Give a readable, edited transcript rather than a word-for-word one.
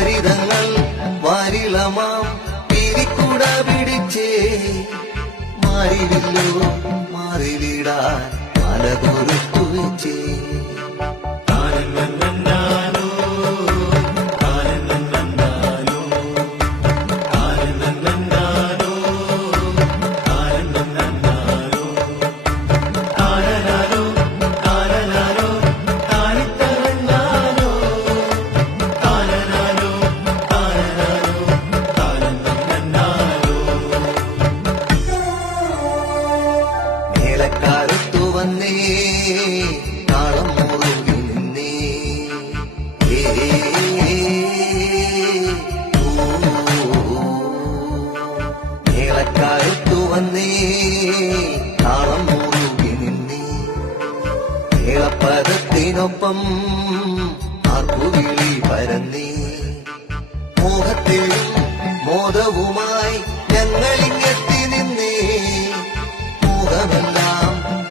ഹരിതങ്ങൾ വാരിളമാം പിരിക്കുട പിടിച്ചേ മാറിവില്ലോ മാറിവിടാൻ മലകൊരുത്തു വെച്ചേ മേളക്കാലത്തു വന്നേ താളം മുറുകി നിന്നേ മേളക്കാലത്തു വന്നേ താളം മുറുകി നിന്നേ മേളപ്പദത്തിനൊപ്പം ആർപ്പുവിളി പരന്നേ മോഹത്തിൽ മോദവുമാ